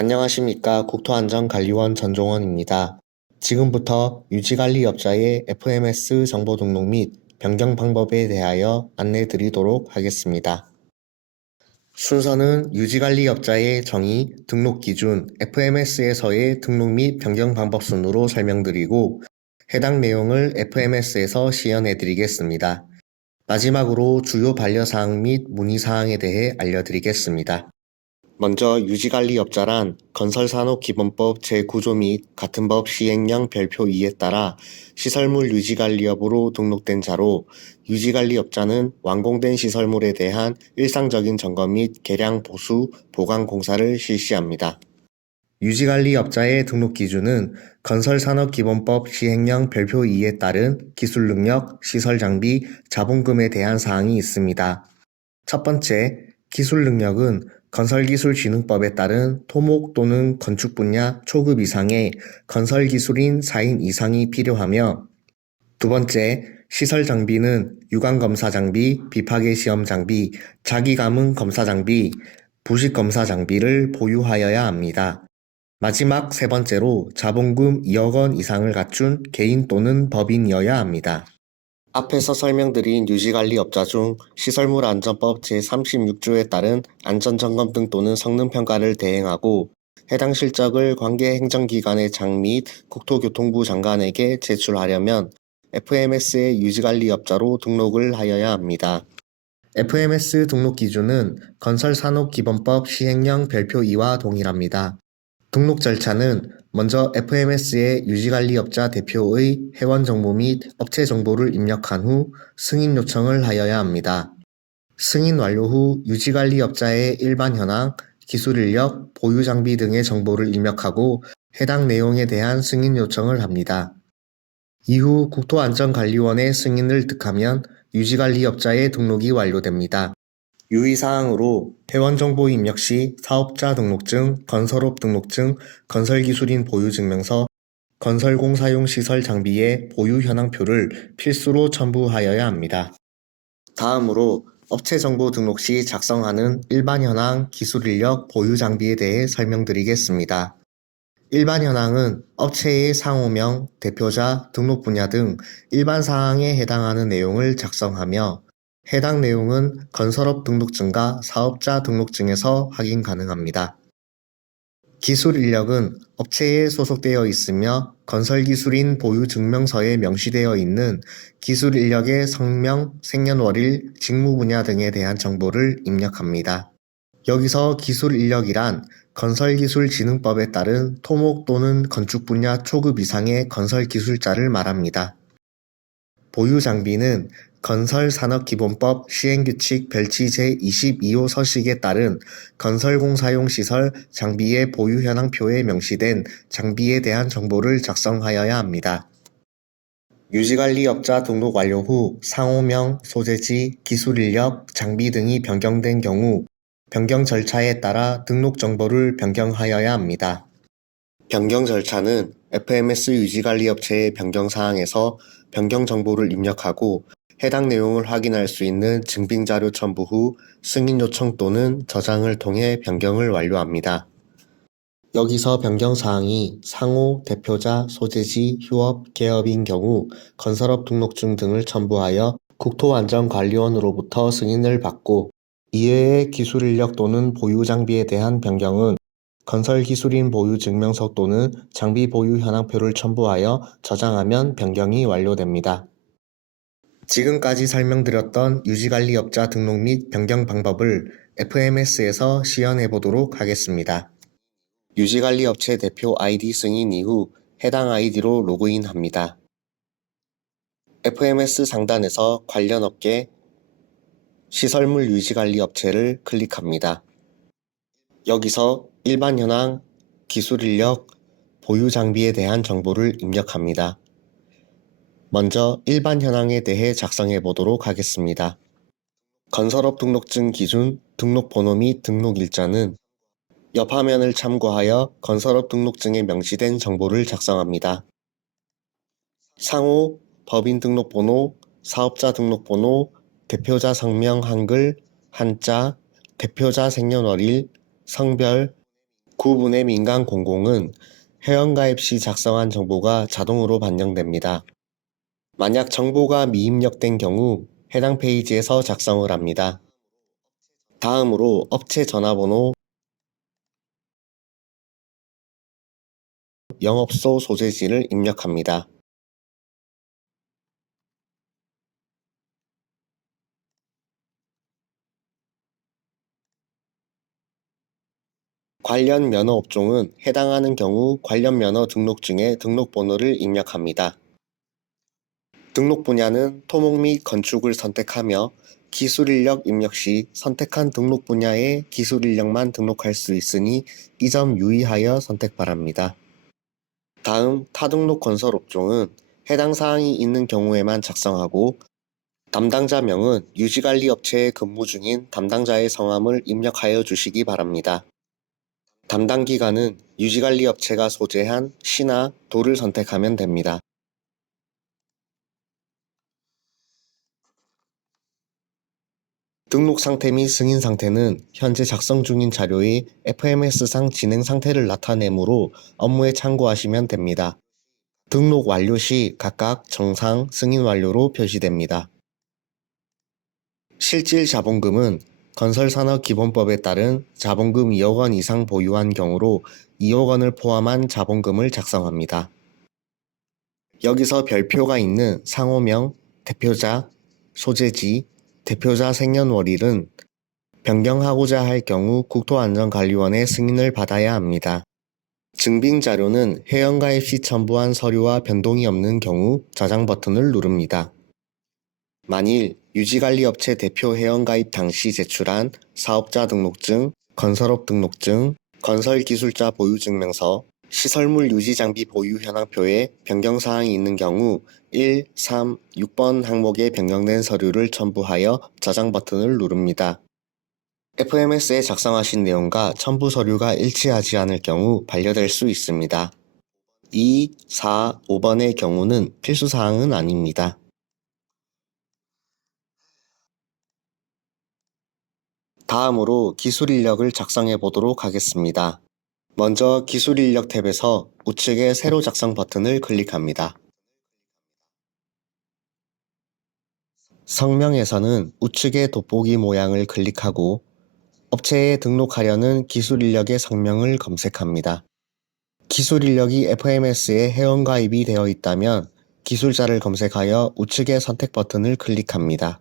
안녕하십니까. 국토안전관리원 전종원입니다. 지금부터 유지관리업자의 FMS 정보 등록 및 변경 방법에 대하여 안내 드리도록 하겠습니다. 순서는 유지관리업자의 정의, 등록 기준, FMS에서의 등록 및 변경 방법 순으로 설명드리고 해당 내용을 FMS에서 시연해 드리겠습니다. 마지막으로 주요 반려사항 및 문의사항에 대해 알려드리겠습니다. 먼저 유지관리업자란 건설산업기본법 제9조 및 같은 법 시행령 별표 2에 따라 시설물 유지관리업으로 등록된 자로 유지관리업자는 완공된 시설물에 대한 일상적인 점검 및 개량 보수, 보강 공사를 실시합니다. 유지관리업자의 등록 기준은 건설산업기본법 시행령 별표 2에 따른 기술능력, 시설장비, 자본금에 대한 사항이 있습니다. 첫 번째, 기술능력은 건설기술진흥법에 따른 토목 또는 건축 분야 초급 이상의 건설기술인 4인 이상이 필요하며 두 번째, 시설 장비는 유관 검사 장비, 비파괴 시험 장비, 자기 감응 검사 장비, 부식 검사 장비를 보유하여야 합니다. 마지막 세 번째로 자본금 2억 원 이상을 갖춘 개인 또는 법인이어야 합니다. 앞에서 설명드린 유지관리업자 중 시설물안전법 제36조에 따른 안전점검 등 또는 성능평가를 대행하고 해당 실적을 관계 행정기관의 장 및 국토교통부 장관에게 제출하려면 FMS의 유지관리업자로 등록을 하여야 합니다. FMS 등록 기준은 건설산업기본법 시행령 별표 2와 동일합니다. 등록 절차는 먼저 FMS의 유지관리업자 대표의 회원 정보 및 업체 정보를 입력한 후 승인 요청을 하여야 합니다. 승인 완료 후 유지관리업자의 일반 현황, 기술 인력, 보유 장비 등의 정보를 입력하고 해당 내용에 대한 승인 요청을 합니다. 이후 국토안전관리원의 승인을 득하면 유지관리업자의 등록이 완료됩니다. 유의사항으로 회원정보 입력 시 사업자 등록증, 건설업 등록증, 건설기술인 보유증명서, 건설공 사용 시설 장비의 보유 현황표를 필수로 첨부하여야 합니다. 다음으로 업체 정보 등록 시 작성하는 일반 현황, 기술 인력, 보유 장비에 대해 설명드리겠습니다. 일반 현황은 업체의 상호명, 대표자, 등록 분야 등 일반 사항에 해당하는 내용을 작성하며 해당 내용은 건설업 등록증과 사업자 등록증에서 확인 가능합니다. 기술 인력은 업체에 소속되어 있으며 건설 기술인 보유 증명서에 명시되어 있는 기술 인력의 성명, 생년월일, 직무 분야 등에 대한 정보를 입력합니다. 여기서 기술 인력이란 건설기술진흥법에 따른 토목 또는 건축 분야 초급 이상의 건설 기술자를 말합니다. 보유 장비는 건설산업기본법 시행규칙 별치 제22호 서식에 따른 건설공 사용 시설 장비의 보유 현황표에 명시된 장비에 대한 정보를 작성하여야 합니다. 유지관리업자 등록 완료 후 상호명, 소재지, 기술인력, 장비 등이 변경된 경우 변경 절차에 따라 등록 정보를 변경하여야 합니다. 변경 절차는 FMS 유지관리업체의 변경 사항에서 변경 정보를 입력하고 해당 내용을 확인할 수 있는 증빙자료 첨부 후 승인 요청 또는 저장을 통해 변경을 완료합니다. 여기서 변경 사항이 상호, 대표자, 소재지, 휴업, 개업인 경우 건설업 등록증 등을 첨부하여 국토안전관리원으로부터 승인을 받고 이외의 기술 인력 또는 보유 장비에 대한 변경은 건설 기술인 보유 증명서 또는 장비 보유 현황표를 첨부하여 저장하면 변경이 완료됩니다. 지금까지 설명드렸던 유지관리업자 등록 및 변경 방법을 FMS에서 시연해 보도록 하겠습니다. 유지관리업체 대표 아이디 승인 이후 해당 아이디로 로그인합니다. FMS 상단에서 관련 업계 시설물 유지관리 업체를 클릭합니다. 여기서 일반 현황, 기술 인력, 보유 장비에 대한 정보를 입력합니다. 먼저 일반 현황에 대해 작성해 보도록 하겠습니다. 건설업 등록증 기준 등록 번호 및 등록 일자는 옆 화면을 참고하여 건설업 등록증에 명시된 정보를 작성합니다. 상호, 법인 등록번호, 사업자 등록번호, 대표자 성명 한글, 한자, 대표자 생년월일, 성별, 구분의 민간 공공은 회원가입 시 작성한 정보가 자동으로 반영됩니다. 만약 정보가 미입력된 경우 해당 페이지에서 작성을 합니다. 다음으로 업체 전화번호, 영업소 소재지를 입력합니다. 관련 면허 업종은 해당하는 경우 관련 면허 등록증에 등록번호를 입력합니다. 등록 분야는 토목 및 건축을 선택하며 기술 인력 입력 시 선택한 등록 분야의 기술 인력만 등록할 수 있으니 이 점 유의하여 선택 바랍니다. 다음 타등록 건설 업종은 해당 사항이 있는 경우에만 작성하고 담당자명은 유지관리 업체에 근무 중인 담당자의 성함을 입력하여 주시기 바랍니다. 담당 기관은 유지관리 업체가 소재한 시나 도를 선택하면 됩니다. 등록 상태 및 승인 상태는 현재 작성 중인 자료의 FMS상 진행 상태를 나타내므로 업무에 참고하시면 됩니다. 등록 완료 시 각각 정상, 승인 완료로 표시됩니다. 실질 자본금은 건설산업기본법에 따른 자본금 2억 원 이상 보유한 경우로 2억 원을 포함한 자본금을 작성합니다. 여기서 별표가 있는 상호명, 대표자, 소재지, 대표자 생년월일은 변경하고자 할 경우 국토안전관리원의 승인을 받아야 합니다. 증빙 자료는 회원가입 시 첨부한 서류와 변동이 없는 경우 저장 버튼을 누릅니다. 만일 유지관리업체 대표 회원가입 당시 제출한 사업자 등록증, 건설업 등록증, 건설기술자 보유증명서, 시설물 유지장비 보유 현황표에 변경사항이 있는 경우 1, 3, 6번 항목에 변경된 서류를 첨부하여 저장 버튼을 누릅니다. FMS에 작성하신 내용과 첨부 서류가 일치하지 않을 경우 반려될 수 있습니다. 2, 4, 5번의 경우는 필수 사항은 아닙니다. 다음으로 기술 인력을 작성해 보도록 하겠습니다. 먼저 기술 인력 탭에서 우측의 새로 작성 버튼을 클릭합니다. 성명에서는 우측의 돋보기 모양을 클릭하고 업체에 등록하려는 기술 인력의 성명을 검색합니다. 기술 인력이 FMS에 회원 가입이 되어 있다면 기술자를 검색하여 우측의 선택 버튼을 클릭합니다.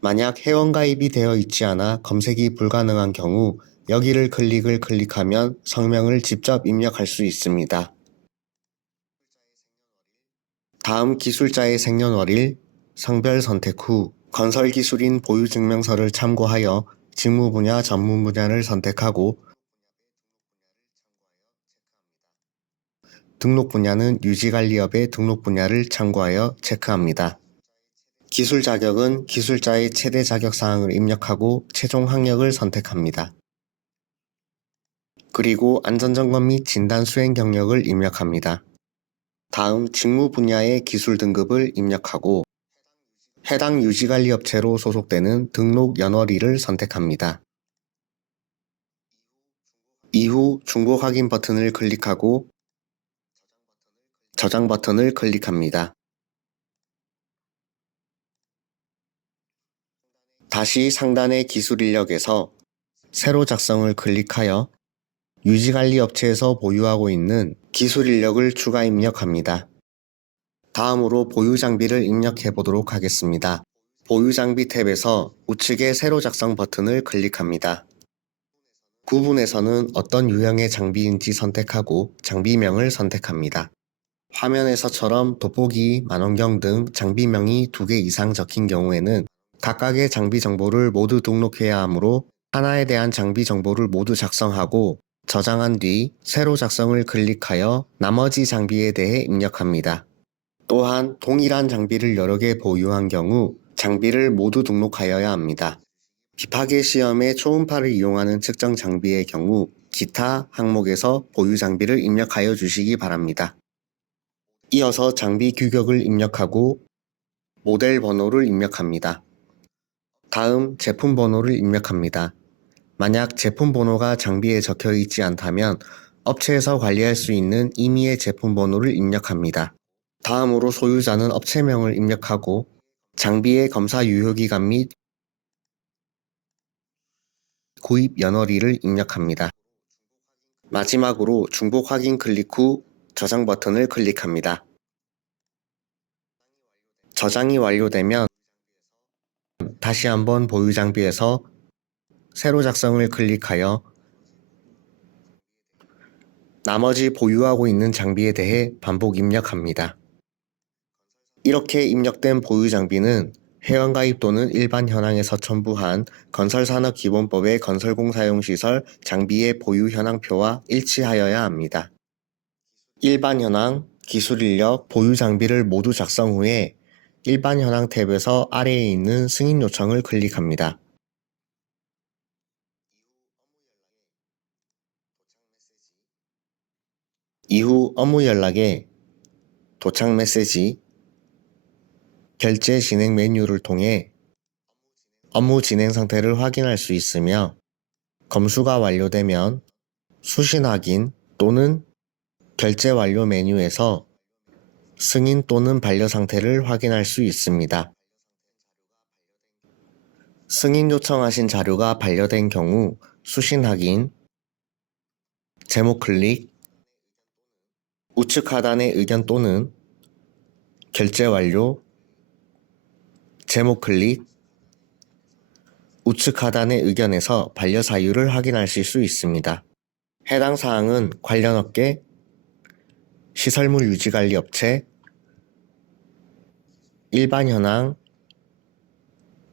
만약 회원 가입이 되어 있지 않아 검색이 불가능한 경우 여기를 클릭을 클릭하면 성명을 직접 입력할 수 있습니다. 다음 기술자의 생년월일, 성별 선택 후 건설 기술인 보유 증명서를 참고하여 직무 분야 전문 분야를 선택하고 등록 분야는 유지관리업의 등록 분야를 참고하여 체크합니다. 기술 자격은 기술자의 최대 자격 사항을 입력하고 최종 학력을 선택합니다. 그리고 안전점검 및 진단 수행 경력을 입력합니다. 다음 직무 분야의 기술 등급을 입력하고 해당 유지관리 업체로 소속되는 등록 연월일을 선택합니다. 이후 중복 확인 버튼을 클릭하고 저장 버튼을 클릭합니다. 다시 상단의 기술 인력에서 새로 작성을 클릭하여 유지관리 업체에서 보유하고 있는 기술 인력을 추가 입력합니다. 다음으로 보유 장비를 입력해 보도록 하겠습니다. 보유 장비 탭에서 우측의 새로 작성 버튼을 클릭합니다. 구분에서는 어떤 유형의 장비인지 선택하고 장비명을 선택합니다. 화면에서처럼 돋보기, 만원경 등 장비명이 두 개 이상 적힌 경우에는 각각의 장비 정보를 모두 등록해야 하므로 하나에 대한 장비 정보를 모두 작성하고 저장한 뒤 새로 작성을 클릭하여 나머지 장비에 대해 입력합니다. 또한 동일한 장비를 여러 개 보유한 경우 장비를 모두 등록하여야 합니다. 비파괴 시험의 초음파를 이용하는 측정 장비의 경우 기타 항목에서 보유 장비를 입력하여 주시기 바랍니다. 이어서 장비 규격을 입력하고 모델 번호를 입력합니다. 다음 제품 번호를 입력합니다. 만약 제품 번호가 장비에 적혀 있지 않다면 업체에서 관리할 수 있는 임의의 제품 번호를 입력합니다. 다음으로 소유자는 업체명을 입력하고 장비의 검사 유효기간 및 구입 연월일을 입력합니다. 마지막으로 중복 확인 클릭 후 저장 버튼을 클릭합니다. 저장이 완료되면 다시 한번 보유 장비에서 새로 작성을 클릭하여 나머지 보유하고 있는 장비에 대해 반복 입력합니다. 이렇게 입력된 보유 장비는 회원 가입 또는 일반 현황에서 첨부한 건설산업기본법의 건설공 사용시설 장비의 보유 현황표와 일치하여야 합니다. 일반 현황, 기술 인력, 보유 장비를 모두 작성 후에 일반 현황 탭에서 아래에 있는 승인 요청을 클릭합니다. 이후 업무 연락에 도착 메시지, 결제 진행 메뉴를 통해 업무 진행 상태를 확인할 수 있으며 검수가 완료되면 수신 확인 또는 결제 완료 메뉴에서 승인 또는 반려 상태를 확인할 수 있습니다. 승인 요청하신 자료가 반려된 경우 수신 확인, 제목 클릭, 우측 하단의 의견 또는 결제 완료, 제목 클릭, 우측 하단의 의견에서 반려 사유를 확인하실 수 있습니다. 해당 사항은 관련 업계, 시설물 유지관리 업체, 일반 현황,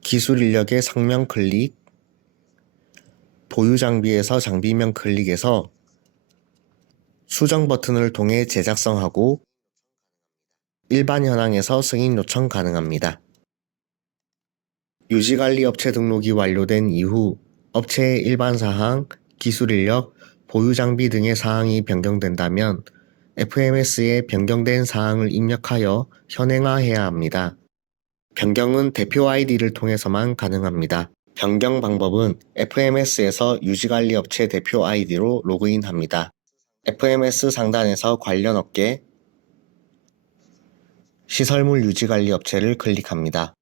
기술 인력의 성명 클릭, 보유 장비에서 장비명 클릭에서 수정 버튼을 통해 재작성하고 일반 현황에서 승인 요청 가능합니다. 유지관리 업체 등록이 완료된 이후 업체의 일반 사항, 기술 인력, 보유 장비 등의 사항이 변경된다면 FMS에 변경된 사항을 입력하여 현행화해야 합니다. 변경은 대표 아이디를 통해서만 가능합니다. 변경 방법은 FMS에서 유지관리 업체 대표 아이디로 로그인합니다. FMS 상단에서 관련 업계 시설물 유지관리 업체를 클릭합니다.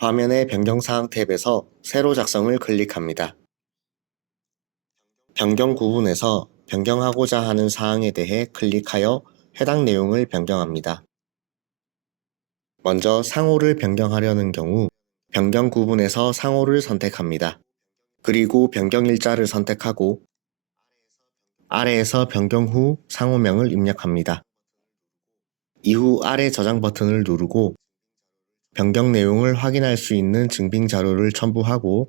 화면의 변경사항 탭에서 새로 작성을 클릭합니다. 변경 구분에서 변경하고자 하는 사항에 대해 클릭하여 해당 내용을 변경합니다. 먼저 상호를 변경하려는 경우 변경 구분에서 상호를 선택합니다. 그리고 변경 일자를 선택하고 아래에서 변경 후 상호명을 입력합니다. 이후 아래 저장 버튼을 누르고 변경 내용을 확인할 수 있는 증빙 자료를 첨부하고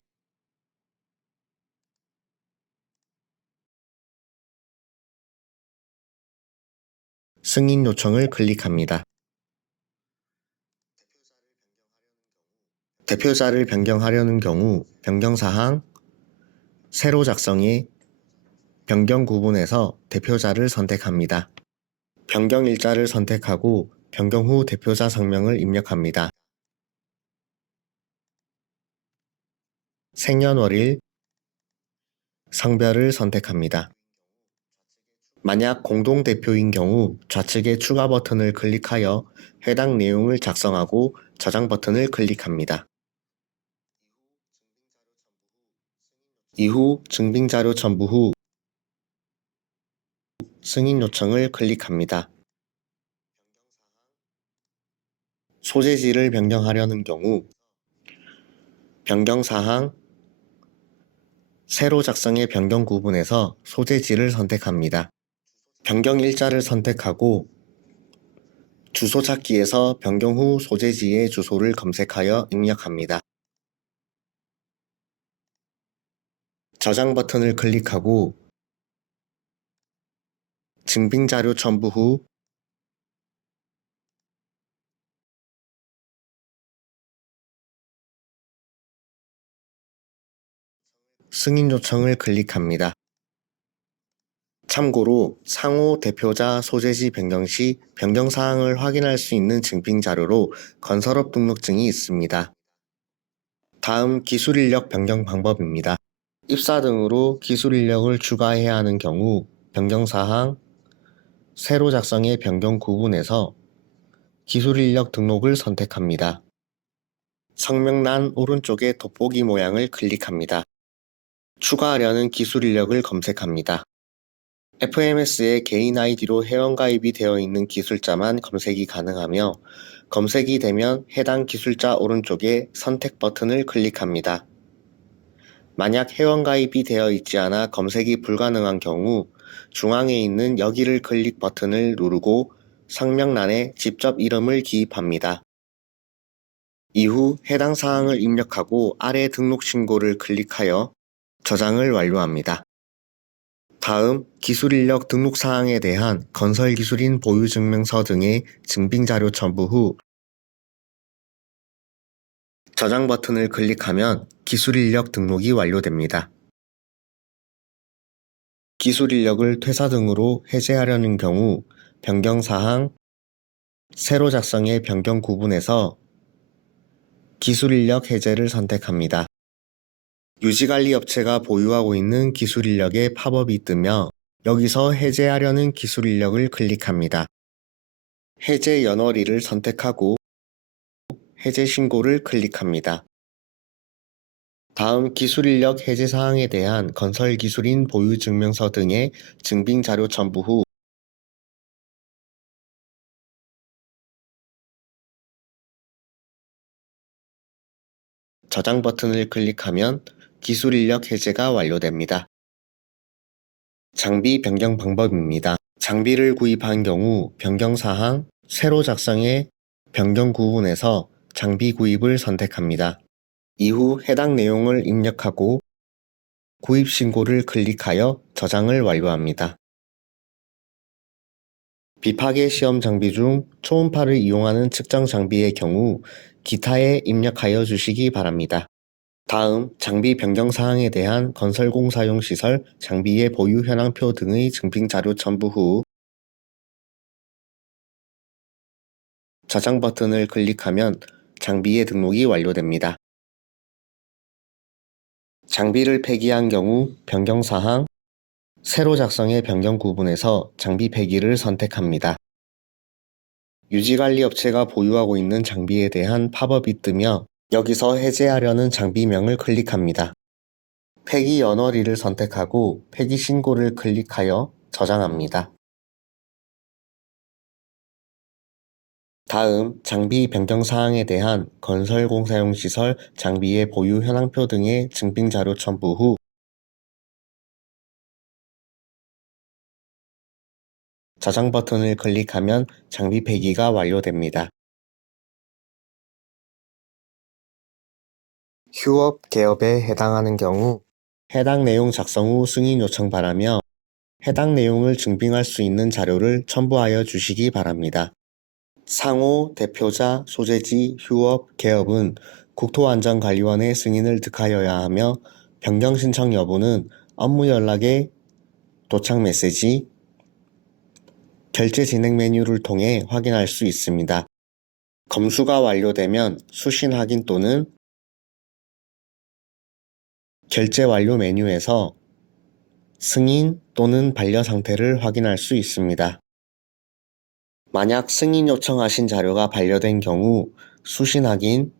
승인 요청을 클릭합니다. 대표자를 변경하려는 경우 변경사항, 새로 작성에 변경 구분에서 대표자를 선택합니다. 변경 일자를 선택하고 변경 후 대표자 성명을 입력합니다. 생년월일, 성별을 선택합니다. 만약 공동대표인 경우 좌측의 추가 버튼을 클릭하여 해당 내용을 작성하고 저장 버튼을 클릭합니다. 이후 증빙자료 첨부 후 승인 요청을 클릭합니다. 소재지를 변경하려는 경우 변경사항 새로 작성의 변경 구분에서 소재지를 선택합니다. 변경 일자를 선택하고 주소 찾기에서 변경 후 소재지의 주소를 검색하여 입력합니다. 저장 버튼을 클릭하고 증빙 자료 첨부 후 승인 요청을 클릭합니다. 참고로 상호 대표자 소재지 변경 시 변경 사항을 확인할 수 있는 증빙 자료로 건설업 등록증이 있습니다. 다음 기술 인력 변경 방법입니다. 입사 등으로 기술 인력을 추가해야 하는 경우 변경 사항, 새로 작성의 변경 구분에서 기술 인력 등록을 선택합니다. 성명란 오른쪽의 돋보기 모양을 클릭합니다. 추가하려는 기술 인력을 검색합니다. FMS의 개인 아이디로 회원가입이 되어 있는 기술자만 검색이 가능하며 검색이 되면 해당 기술자 오른쪽에 선택 버튼을 클릭합니다. 만약 회원가입이 되어 있지 않아 검색이 불가능한 경우 중앙에 있는 여기를 클릭 버튼을 누르고 성명란에 직접 이름을 기입합니다. 이후 해당 사항을 입력하고 아래 등록 신고를 클릭하여 저장을 완료합니다. 다음 기술 인력 등록 사항에 대한 건설 기술인 보유 증명서 등의 증빙 자료 첨부 후 저장 버튼을 클릭하면 기술 인력 등록이 완료됩니다. 기술 인력을 퇴사 등으로 해제하려는 경우 변경 사항, 새로 작성의 변경 구분에서 기술 인력 해제를 선택합니다. 유지관리 업체가 보유하고 있는 기술 인력의 팝업이 뜨며 여기서 해제하려는 기술 인력을 클릭합니다. 해제 연월일을 선택하고 해제 신고를 클릭합니다. 다음 기술 인력 해제 사항에 대한 건설 기술인 보유 증명서 등의 증빙 자료 첨부 후 저장 버튼을 클릭하면 기술 인력 해제가 완료됩니다. 장비 변경 방법입니다. 장비를 구입한 경우 변경 사항, 새로 작성의 변경 구분에서 장비 구입을 선택합니다. 이후 해당 내용을 입력하고 구입 신고를 클릭하여 저장을 완료합니다. 비파괴 시험 장비 중 초음파를 이용하는 측정 장비의 경우 기타에 입력하여 주시기 바랍니다. 다음 장비 변경 사항에 대한 건설공 사용 시설 장비의 보유 현황표 등의 증빙 자료 첨부 후 저장 버튼을 클릭하면 장비의 등록이 완료됩니다. 장비를 폐기한 경우 변경 사항, 새로 작성의 변경 구분에서 장비 폐기를 선택합니다. 유지관리 업체가 보유하고 있는 장비에 대한 팝업이 뜨며 여기서 해제하려는 장비명을 클릭합니다. 폐기 연월일을 선택하고 폐기 신고를 클릭하여 저장합니다. 다음 장비 변경 사항에 대한 건설 공사용 시설 장비의 보유 현황표 등의 증빙 자료 첨부 후 저장 버튼을 클릭하면 장비 폐기가 완료됩니다. 휴업 개업에 해당하는 경우 해당 내용 작성 후 승인 요청 바라며 해당 내용을 증빙할 수 있는 자료를 첨부하여 주시기 바랍니다. 상호, 대표자, 소재지, 휴업, 개업은 국토안전관리원의 승인을 득하여야 하며 변경 신청 여부는 업무 연락의 도착 메시지, 결제 진행 메뉴를 통해 확인할 수 있습니다. 검수가 완료되면 수신 확인 또는 결제 완료 메뉴에서 승인 또는 반려 상태를 확인할 수 있습니다. 만약 승인 요청하신 자료가 반려된 경우 수신 확인,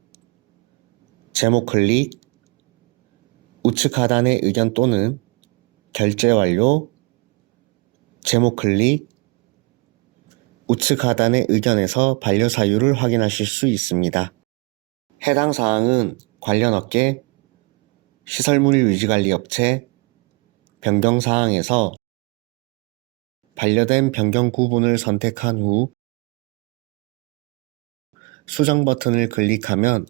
제목 클릭, 우측 하단의 의견 또는 결제 완료, 제목 클릭, 우측 하단의 의견에서 반려 사유를 확인하실 수 있습니다. 해당 사항은 관련 업계, 시설물 유지관리 업체, 변경 사항에서 반려된 변경 구분을 선택한 후 수정 버튼을 클릭하면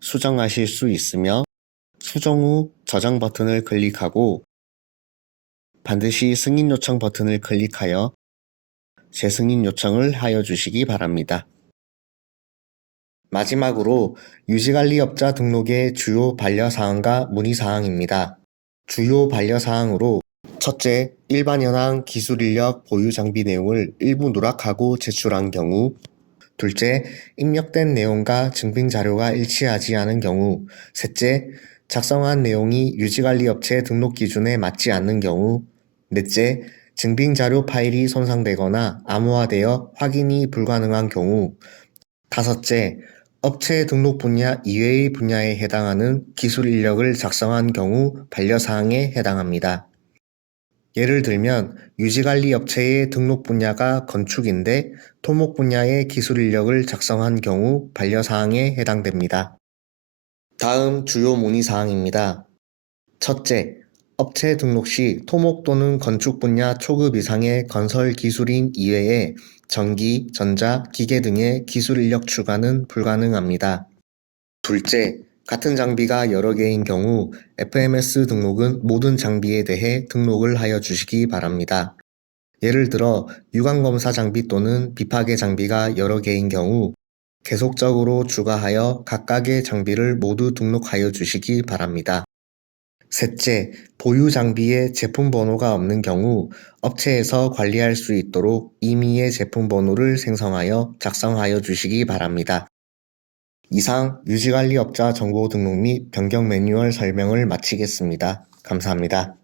수정하실 수 있으며 수정 후 저장 버튼을 클릭하고 반드시 승인 요청 버튼을 클릭하여 재승인 요청을 하여 주시기 바랍니다. 마지막으로 유지관리업자 등록의 주요 반려사항과 문의사항입니다. 주요 반려사항으로 첫째, 일반 현황 기술 인력 보유 장비 내용을 일부 누락하고 제출한 경우 둘째, 입력된 내용과 증빙 자료가 일치하지 않은 경우 셋째, 작성한 내용이 유지관리업체 등록 기준에 맞지 않는 경우 넷째, 증빙 자료 파일이 손상되거나 암호화되어 확인이 불가능한 경우 다섯째, 업체 등록 분야 이외의 분야에 해당하는 기술 인력을 작성한 경우 반려사항에 해당합니다. 예를 들면 유지관리 업체의 등록 분야가 건축인데 토목 분야의 기술 인력을 작성한 경우 반려사항에 해당됩니다. 다음 주요 문의사항입니다. 첫째, 업체 등록 시 토목 또는 건축 분야 초급 이상의 건설 기술인 이외에 전기, 전자, 기계 등의 기술 인력 추가는 불가능합니다. 둘째, 같은 장비가 여러 개인 경우 FMS 등록은 모든 장비에 대해 등록을 하여 주시기 바랍니다. 예를 들어 유관검사 장비 또는 비파계 장비가 여러 개인 경우 계속적으로 추가하여 각각의 장비를 모두 등록하여 주시기 바랍니다. 셋째, 보유 장비에 제품 번호가 없는 경우 업체에서 관리할 수 있도록 임의의 제품 번호를 생성하여 작성하여 주시기 바랍니다. 이상 유지관리업자 정보 등록 및 변경 매뉴얼 설명을 마치겠습니다. 감사합니다.